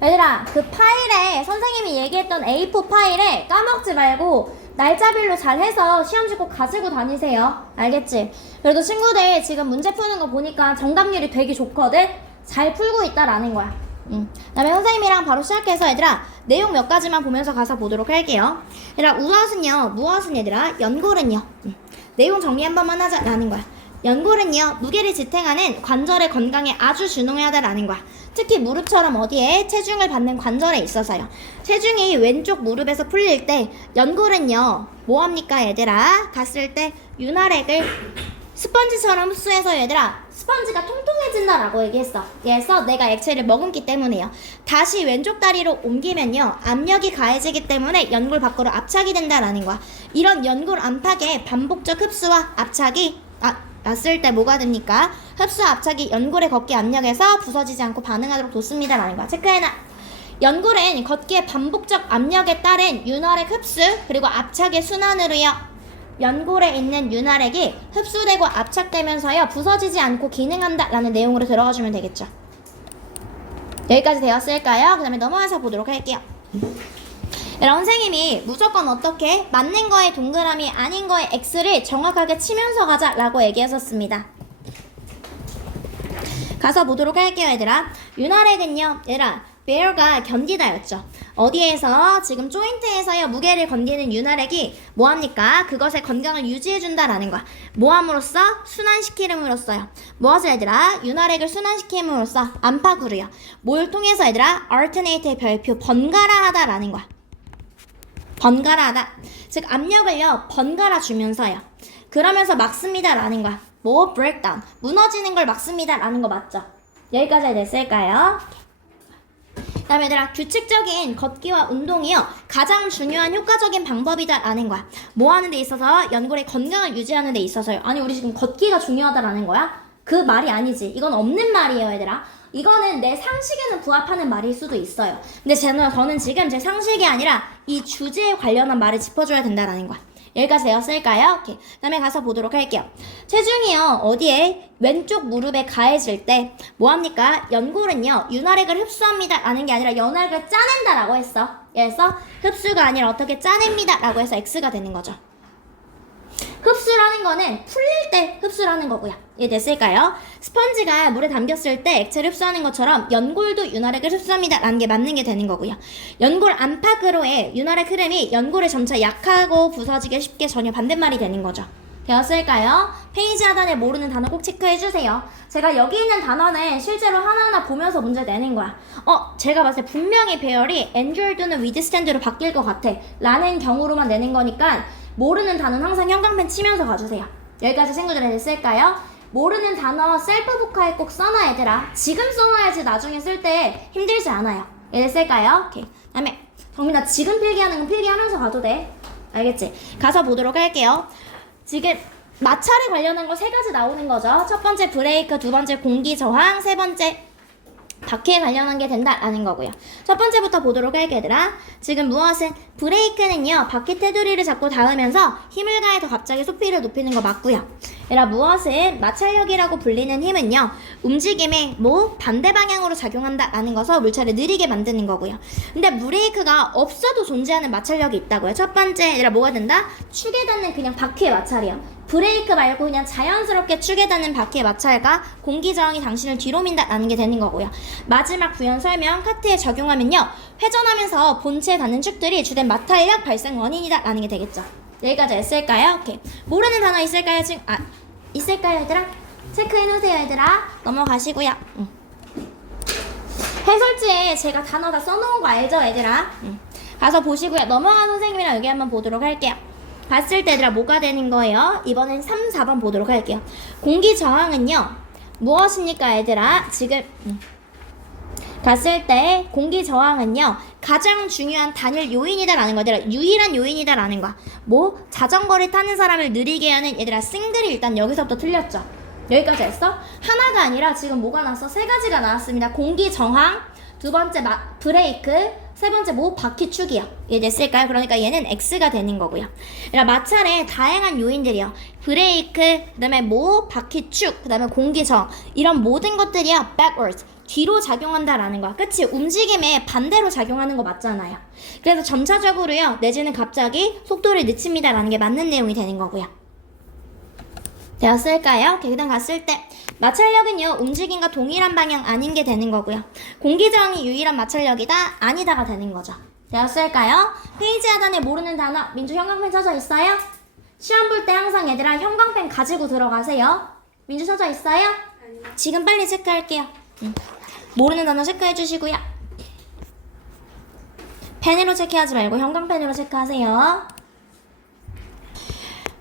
얘들아, 그 파일에 선생님이 얘기했던 A4 파일에 까먹지 말고 날짜별로 잘 해서 시험지 꼭 가지고 다니세요. 알겠지? 그래도 친구들 지금 문제 푸는 거 보니까 정답률이 되게 좋거든? 잘 풀고 있다라는 거야. 그다음에 선생님이랑 바로 시작해서 얘들아 내용 몇 가지만 보면서 가서 보도록 할게요. 얘들아 무엇은요? 무엇은 얘들아? 연골은요? 내용 정리 한 번만 하자라는 거야. 연골은요 무게를 지탱하는 관절의 건강에 아주 중요하다라는 거야. 특히 무릎처럼 어디에 체중을 받는 관절에 있어서요. 체중이 왼쪽 무릎에서 풀릴 때 연골은요 뭐합니까 얘들아? 갔을 때 윤활액을 스펀지처럼 흡수해서 얘들아 스펀지가 통통해진다라고 얘기했어. 그래서 내가 액체를 머금기 때문에요. 다시 왼쪽 다리로 옮기면요 압력이 가해지기 때문에 연골 밖으로 압착이 된다라는 거야. 이런 연골 안팎의 반복적 흡수와 압착이 났을 때 뭐가 됩니까? 흡수 압착이 연골의 걷기 압력에서 부서지지 않고 반응하도록 돕습니다라는 거야. 체크해놔. 연골은 걷기의 반복적 압력에 따른 윤활액 흡수 그리고 압착의 순환으로요. 연골에 있는 윤활액이 흡수되고 압착되면서요 부서지지 않고 기능한다라는 내용으로 들어가주면 되겠죠. 여기까지 되었을까요? 그 다음에 넘어가서 보도록 할게요. 여러분 선생님이 무조건 어떻게 맞는 거에 동그라미 아닌 거에 X를 정확하게 치면서 가자라고 얘기했었습니다. 가서 보도록 할게요 얘들아. 윤활액은요 얘들아 bear가 견디다였죠. 어디에서 지금 조인트에서요 무게를 견디는 윤활액이 뭐합니까? 그것의 건강을 유지해준다라는 거야. 뭐함으로써? 순환시키름으로써요. 무엇을 얘들아? 윤활액을 순환시킴으로써 안팎으로요. 뭘 통해서 얘들아? alternate의 별표 번갈아 하다라는 거야. 번갈아 하다. 즉 압력을요 번갈아 주면서요. 그러면서 막습니다라는 거야. 뭐? breakdown. 무너지는 걸 막습니다라는 거 맞죠? 여기까지 됐을까요? 그 다음에 얘들아 규칙적인 걷기와 운동이요 가장 중요한 효과적인 방법이다라는 거야. 뭐 하는 데 있어서? 연골의 건강을 유지하는 데 있어서요. 아니 우리 지금 걷기가 중요하다라는 거야? 그 말이 아니지. 이건 없는 말이에요 얘들아. 이거는 내 상식에는 부합하는 말일 수도 있어요. 근데 저는 지금 제 상식이 아니라 이 주제에 관련한 말을 짚어줘야 된다라는 거야. 여기까지 되었을까요? 오케이. 그 다음에 가서 보도록 할게요. 체중이요 어디에? 왼쪽 무릎에 가해질 때 뭐합니까? 연골은요 윤활액을 흡수합니다 라는 게 아니라 윤활액을 짜낸다 라고 했어. 그래서 흡수가 아니라 어떻게 짜냅니다 라고 해서 X가 되는 거죠. 흡수라는 거는 풀릴 때 흡수라는 거고요. 이해됐을까요? 스펀지가 물에 담겼을 때 액체를 흡수하는 것처럼 연골도 윤활액을 흡수합니다 라는 게 맞는 게 되는 거고요. 연골 안팎으로의 윤활액 흐름이 연골에 점차 약하고 부서지기 쉽게 전혀 반대말이 되는 거죠. 되었을까요? 페이지 하단에 모르는 단어 꼭 체크해주세요. 제가 여기 있는 단어는 실제로 하나하나 보면서 문제 내는 거야. 제가 봤을 때 분명히 배열이 endured는 withstand로 바뀔 것 같아 라는 경우로만 내는 거니까 모르는 단어는 항상 형광펜 치면서 가주세요. 여기까지 친구들 됐을까요? 모르는 단어 셀프 복화에 꼭 써놔 얘들아. 지금 써놔야지 나중에 쓸 때 힘들지 않아요. 됐을까요? 오케이. 다음에 정민아 지금 필기하는 건 필기하면서 가도 돼. 알겠지? 가서 보도록 할게요. 지금 마찰에 관련한 거 3가지 나오는 거죠. 첫 번째 브레이크, 두 번째 공기 저항, 세 번째 바퀴에 관련한 게 된다라는 거고요. 첫 번째부터 보도록 할게요 얘들아. 지금 무엇은? 브레이크는요 바퀴 테두리를 잡고 닿으면서 힘을 가해서 갑자기 속도를 높이는 거 맞고요. 얘들아 무엇은? 마찰력이라고 불리는 힘은요 움직임의 반대 방향으로 작용한다라는 것을 물체를 느리게 만드는 거고요. 근데 브레이크가 없어도 존재하는 마찰력이 있다고요. 첫 번째 얘들아 뭐가 된다? 축에 닿는 그냥 바퀴의 마찰이요. 브레이크 말고 그냥 자연스럽게 축에 닿는 바퀴의 마찰과 공기 저항이 당신을 뒤로 민다라는 게 되는 거고요. 마지막 부연 설명 카트에 적용하면요 회전하면서 본체에 닿는 축들이 주된 마찰력 발생 원인이다라는 게 되겠죠. 여기까지 했을까요? 오케이. 모르는 단어 있을까요? 지금 있을까요 얘들아? 체크해놓으세요 얘들아. 넘어가시고요. 해설지에 제가 단어 다 써놓은 거 알죠 얘들아? 가서 보시고요. 넘어가는 선생님이랑 여기 한번 보도록 할게요. 봤을 때 얘들아 뭐가 되는 거예요? 이번엔 3, 4번 보도록 할게요. 공기 저항은요 무엇입니까 얘들아? 지금 갔을 때 공기 저항은요 가장 중요한 단일 요인이다라는 거. 얘들아 유일한 요인이다라는 거야. 자전거를 타는 사람을 느리게 하는 얘들아 싱글이 일단 여기서부터 틀렸죠. 여기까지 했어? 하나가 아니라 지금 뭐가 나왔어? 3가지가 나왔습니다. 공기 저항, 두 번째 브레이크, 세 번째 뭐 바퀴축이요. 이해됐을까요? 그러니까 얘는 X가 되는 거고요. 그러니까 마찰의 다양한 요인들이요. 브레이크, 그 다음에 뭐 바퀴축, 그 다음에 공기저항 이런 모든 것들이요. backwards, 뒤로 작용한다라는 거야. 그치? 움직임에 반대로 작용하는 거 맞잖아요. 그래서 점차적으로요. 내지는 갑자기 속도를 늦춥니다라는 게 맞는 내용이 되는 거고요. 되었을까요? 그 다음 갔을 때 마찰력은요. 움직임과 동일한 방향 아닌 게 되는 거고요. 공기저항이 유일한 마찰력이다? 아니다가 되는 거죠. 되었을까요? 페이지 하단에 모르는 단어 민주 형광펜 쳐져 있어요? 시험 볼 때 항상 얘들아 형광펜 가지고 들어가세요. 민주 쳐져 있어요? 지금 빨리 체크할게요. 모르는 단어 체크해 주시고요. 펜으로 체크하지 말고 형광펜으로 체크하세요.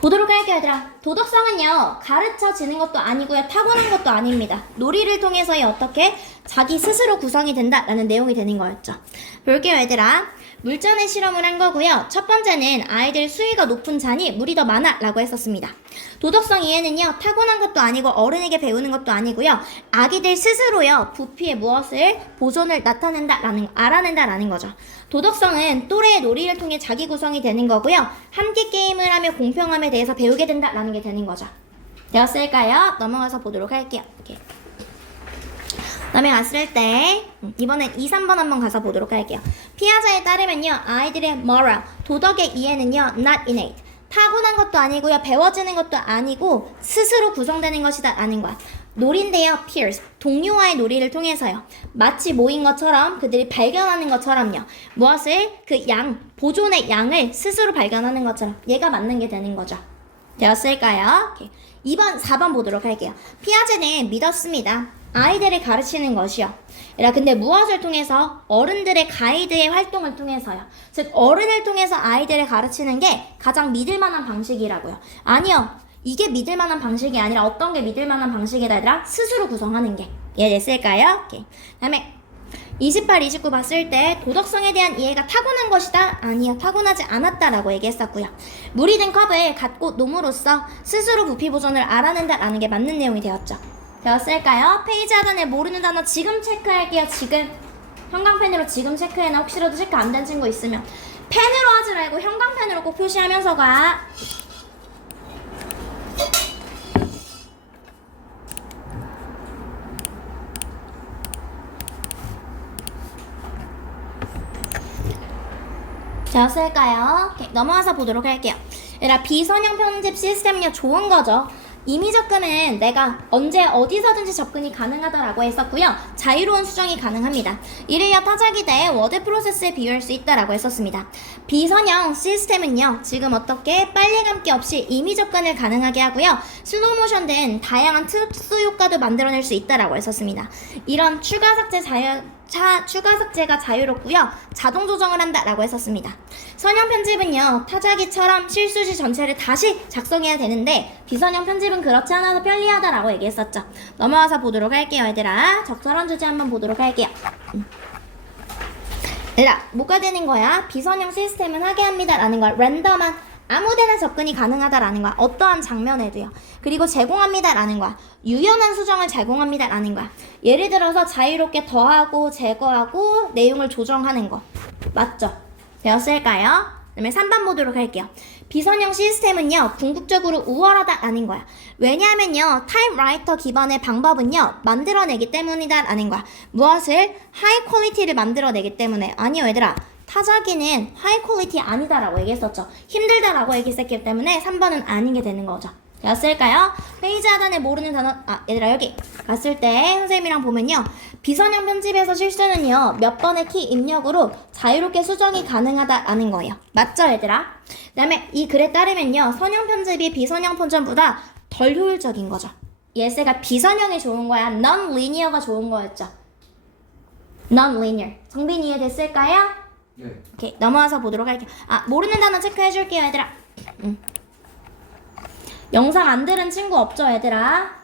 보도록 할게요, 얘들아. 도덕성은요, 가르쳐지는 것도 아니고요, 타고난 것도 아닙니다. 놀이를 통해서의 어떻게 자기 스스로 구성이 된다라는 내용이 되는 거였죠. 볼게요, 얘들아. 물전의 실험을 한 거고요. 첫 번째는 아이들 수위가 높은 자니 물이 더 많아 라고 했었습니다. 도덕성 이해는요, 타고난 것도 아니고 어른에게 배우는 것도 아니고요, 아기들 스스로요, 부피의 무엇을 보존을 알아낸다라는 거죠. 도덕성은 또래의 놀이를 통해 자기 구성이 되는 거고요, 함께 게임을 하며 공평함에 대해서 배우게 된다라는 게 되는 거죠. 되었을까요? 넘어가서 보도록 할게요. 이렇게. 다음에 갔을 때 이번엔 2, 3번 한번 가서 보도록 할게요. 피아자에 따르면요, 아이들의 moral, 도덕의 이해는요, not innate, 타고난 것도 아니고요, 배워지는 것도 아니고 스스로 구성되는 것이다 라는 거야. 놀인데요, peers, 동료와의 놀이를 통해서요, 마치 모인 것처럼 그들이 발견하는 것처럼요, 무엇을 보존의 양을 스스로 발견하는 것처럼 얘가 맞는 게 되는 거죠. 되었을까요? 오케이. 2번, 4번 보도록 할게요. 피아제는 믿었습니다. 아이들을 가르치는 것이요. 근데 무엇을 통해서? 어른들의 가이드의 활동을 통해서요. 즉 어른을 통해서 아이들을 가르치는 게 가장 믿을만한 방식이라고요. 아니요. 이게 믿을만한 방식이 아니라 어떤 게 믿을만한 방식이다 얘들아? 스스로 구성하는 게. 이해됐을까요? 오케이. 다음에 28, 29 봤을 때 도덕성에 대한 이해가 타고난 것이다? 아니요. 타고나지 않았다라고 얘기했었고요. 물이 든 컵을 갖고 놈으로써 스스로 부피 보존을 알아낸다라는 게 맞는 내용이 되었죠. 되었을까요? 페이지 하단에 모르는 단어 지금 체크할게요. 지금 형광펜으로 지금 체크해놔. 혹시라도 체크 안 된 친구 있으면 펜으로 하지 말고 형광펜으로 꼭 표시하면서 가. 되었을까요? 오케이, 넘어와서 보도록 할게요. 얘들아, 비선형 편집 시스템은요, 좋은 거죠. 이미 접근은 내가 언제 어디서든지 접근이 가능하다라고 했었고요. 자유로운 수정이 가능합니다. 이를요 타자기 대 워드 프로세스에 비유할 수 있다라고 했었습니다. 비선형 시스템은요, 지금 어떻게 빨리 감기 없이 이미 접근을 가능하게 하고요, 슬로우모션 된 다양한 특수 효과도 만들어낼 수 있다라고 했었습니다. 이런 추가 삭제가 자유롭고요, 자동 조정을 한다라고 했었습니다. 선형 편집은요, 타자기처럼 실수시 전체를 다시 작성해야 되는데 비선형 편집은 그렇지 않아서 편리하다라고 얘기했었죠. 넘어와서 보도록 할게요, 얘들아. 적절한 주제 한번 보도록 할게요. 얘들아, 뭐가 되는 거야? 비선형 시스템은 하게 합니다 라는 거야. 랜덤한 아무데나 접근이 가능하다라는 거야. 어떠한 장면에도요. 그리고 제공합니다 라는 거야. 유연한 수정을 제공합니다 라는 거야. 예를 들어서 자유롭게 더하고 제거하고 내용을 조정하는 거. 맞죠? 되었을까요? 그다음에 3번 보도록 할게요. 비선형 시스템은요, 궁극적으로 우월하다 라는 거야. 왜냐하면요, 타입라이터 기반의 방법은요, 만들어내기 때문이다 라는 거야. 무엇을? 하이 퀄리티를 만들어내기 때문에. 아니요, 얘들아. 타자기는 하이 퀄리티 아니다라고 얘기했었죠. 힘들다라고 얘기했기 때문에 3번은 아닌 게 되는 거죠. 되었을까요? 페이지 하단에 모르는 단어, 얘들아 여기 갔을 때 선생님이랑 보면요, 비선형 편집에서 실수는요, 몇 번의 키 입력으로 자유롭게 수정이 가능하다라는 거예요. 맞죠, 얘들아? 그 다음에 이 글에 따르면요, 선형 편집이 비선형 편집보다 덜 효율적인 거죠. 예스가 비선형이 좋은 거야, non-linear가 좋은 거였죠. non-linear. 정빈 이해됐을까요? 네. 오케이, 넘어와서 보도록 할게요. 모르는 단어 체크해줄게요, 얘들아. 영상 안 들은 친구 없죠, 얘들아?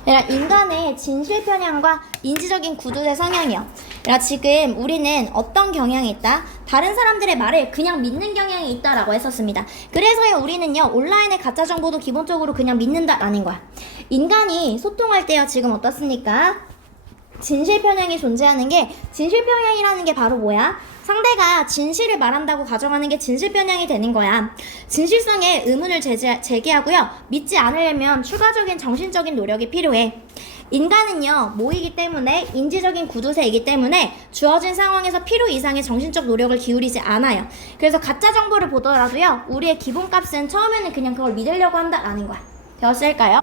얘들아, 인간의 진실 편향과 인지적인 구조의 성향이요. 얘들아, 지금 우리는 어떤 경향이 있다? 다른 사람들의 말을 그냥 믿는 경향이 있다라고 했었습니다. 그래서요, 우리는요, 온라인의 가짜 정보도 기본적으로 그냥 믿는다라는 거야. 인간이 소통할 때요, 지금 어떻습니까? 진실 편향이 존재하는 게, 진실 편향이라는 게 바로 뭐야? 상대가 진실을 말한다고 가정하는 게 진실 편향이 되는 거야. 진실성에 의문을 제기하고요. 믿지 않으려면 추가적인 정신적인 노력이 필요해. 인간은요, 모이기 때문에, 인지적인 구두쇠이기 때문에 주어진 상황에서 필요 이상의 정신적 노력을 기울이지 않아요. 그래서 가짜 정보를 보더라도요, 우리의 기본값은 처음에는 그냥 그걸 믿으려고 한다라는 거야. 되었을까요?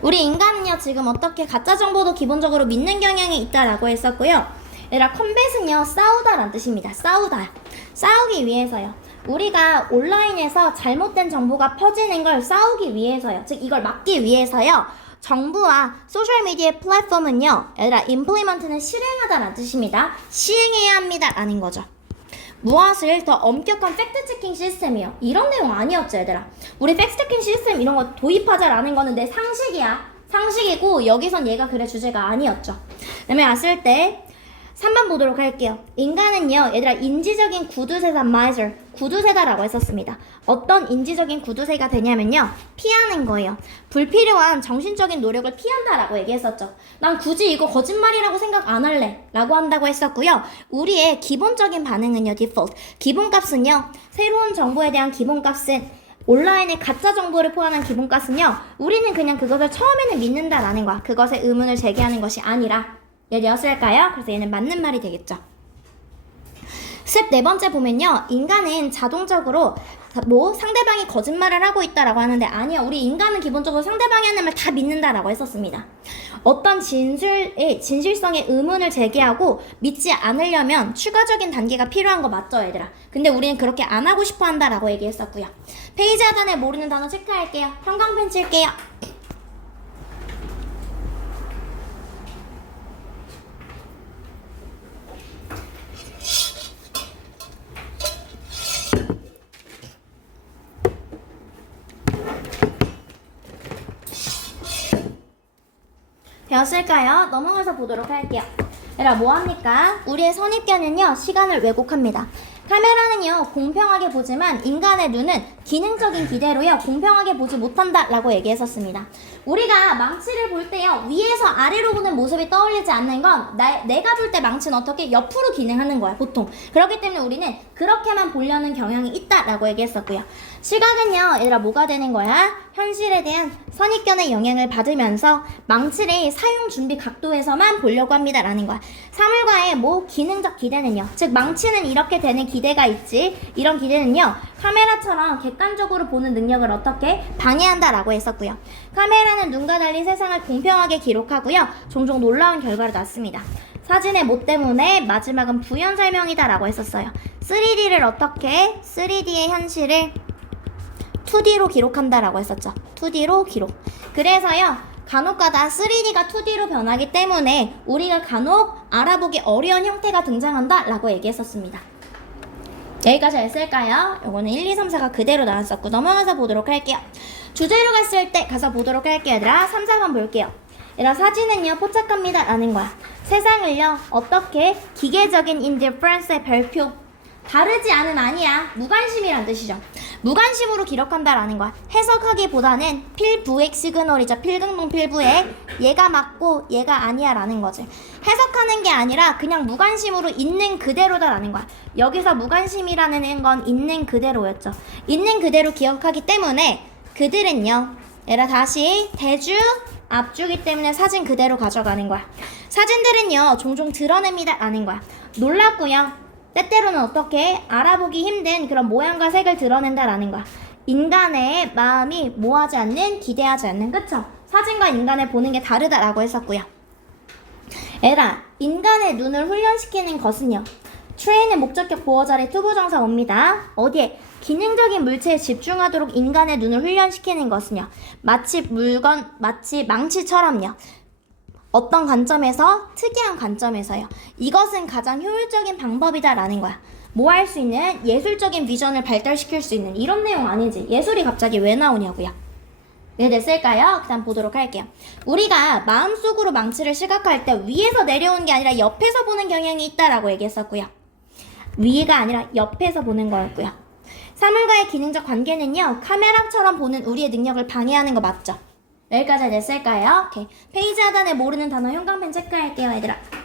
우리 인간은요, 지금 어떻게 가짜 정보도 기본적으로 믿는 경향이 있다라고 했었고요. 얘들아, 컴뱃은요, 싸우다란 뜻입니다. 싸우기 위해서요. 우리가 온라인에서 잘못된 정보가 퍼지는 걸 싸우기 위해서요. 즉, 이걸 막기 위해서요. 정부와 소셜미디어 플랫폼은요, 얘들아, implement는 실행하다라는 뜻입니다. 시행해야 합니다라는 거죠. 무엇을 더 엄격한 팩트체킹 시스템이요. 이런 내용 아니었죠, 얘들아. 우리 팩트체킹 시스템 이런 거 도입하자라는 거는 내 상식이야. 상식이고 여기선 얘가 그래 주제가 아니었죠. 그다음에 왔을 때 3번 보도록 할게요. 인간은요, 얘들아, 인지적인 구두쇠다, miser, 구두쇠다라고 했었습니다. 어떤 인지적인 구두쇠가 되냐면요, 피하는 거예요. 불필요한 정신적인 노력을 피한다라고 얘기했었죠. 난 굳이 이거 거짓말이라고 생각 안 할래 라고 한다고 했었고요. 우리의 기본적인 반응은요, default, 기본값은요, 새로운 정보에 대한 기본값은, 온라인에 가짜 정보를 포함한 기본값은요, 우리는 그냥 그것을 처음에는 믿는다라는 거야. 그것에 의문을 제기하는 것이 아니라. 얘였을까요? 그래서 얘는 맞는 말이 되겠죠. 스텝 4번째 보면요, 인간은 자동적으로 상대방이 거짓말을 하고 있다라고 하는데, 아니요, 우리 인간은 기본적으로 상대방이 하는 말 다 믿는다라고 했었습니다. 어떤 진실성의 의문을 제기하고 믿지 않으려면 추가적인 단계가 필요한 거 맞죠, 얘들아? 근데 우리는 그렇게 안 하고 싶어 한다라고 얘기했었고요. 페이지 하단에 모르는 단어 체크할게요. 형광펜 칠게요. 되었을까요? 넘어가서 보도록 할게요. 얘들아, 뭐합니까? 우리의 선입견은요, 시간을 왜곡합니다. 카메라는요, 공평하게 보지만 인간의 눈은 기능적인 기대로요, 공평하게 보지 못한다라고 얘기했었습니다. 우리가 망치를 볼 때요, 위에서 아래로 보는 모습이 떠올리지 않는 건 내가 볼 때 망치는 어떻게 옆으로 기능하는 거야, 보통. 그렇기 때문에 우리는 그렇게만 보려는 경향이 있다라고 얘기했었고요. 시각은요, 얘들아, 뭐가 되는 거야? 현실에 대한 선입견의 영향을 받으면서 망치를 사용 준비 각도에서만 보려고 합니다라는 거야. 사물과의 기능적 기대는요, 즉 망치는 이렇게 되는 기대가 있지, 이런 기대는요, 카메라처럼 객관적으로 보는 능력을 어떻게 방해한다라고 했었고요. 카메라는 눈과 달리 세상을 공평하게 기록하고요, 종종 놀라운 결과를 낳습니다. 사진의 못 때문에 마지막은 부연 설명이다라고 했었어요. 3D를 어떻게 3D의 현실을 2D로 기록한다라고 했었죠. 2D로 기록. 그래서요, 간혹가다 3D가 2D로 변하기 때문에 우리가 간혹 알아보기 어려운 형태가 등장한다라고 얘기했었습니다. 여기까지 했을까요? 요거는 1, 2, 3, 4가 그대로 나왔었고, 넘어가서 보도록 할게요. 주제로 갔을 때 가서 보도록 할게요. 얘들아, 3, 4번 볼게요. 얘들아, 사진은요, 포착합니다 라는 거야. 세상을요, 어떻게 기계적인 indifference의 별표, 다르지 않음 아니야, 무관심이란 뜻이죠. 무관심으로 기록한다라는 거야. 해석하기보다는 필부액 시그널이죠. 필등동 필부액, 얘가 맞고 얘가 아니야 라는 거지. 해석하는 게 아니라 그냥 무관심으로 있는 그대로다라는 거야. 여기서 무관심이라는 건 있는 그대로였죠. 있는 그대로 기억하기 때문에 그들은요, 얘라 다시 대주 앞주기 때문에 사진 그대로 가져가는 거야. 사진들은요, 종종 드러냅니다 라는 거야. 놀랍고요, 때때로는 어떻게 알아보기 힘든 그런 모양과 색을 드러낸다라는 거야. 인간의 마음이 뭐하지 않는, 기대하지 않는, 그쵸? 사진과 인간을 보는 게 다르다라고 했었고요. 에라, 인간의 눈을 훈련시키는 것은요, 트레인의 목적격 보어자리 투부정사 옵니다. 어디에? 기능적인 물체에 집중하도록 인간의 눈을 훈련시키는 것은요, 마치 망치처럼요, 어떤 관점에서? 특이한 관점에서요. 이것은 가장 효율적인 방법이다라는 거야. 뭐 할 수 있는? 예술적인 비전을 발달시킬 수 있는, 이런 내용 아니지. 예술이 갑자기 왜 나오냐고요. 네, 됐을까요? 그 다음 보도록 할게요. 우리가 마음속으로 망치를 시각할 때 위에서 내려오는 게 아니라 옆에서 보는 경향이 있다라고 얘기했었고요. 위가 아니라 옆에서 보는 거였고요. 사물과의 기능적 관계는요, 카메라처럼 보는 우리의 능력을 방해하는 거 맞죠? 여기까지 됐을까요? 오케이. 페이지 하단에 모르는 단어 형광펜 체크할게요, 얘들아.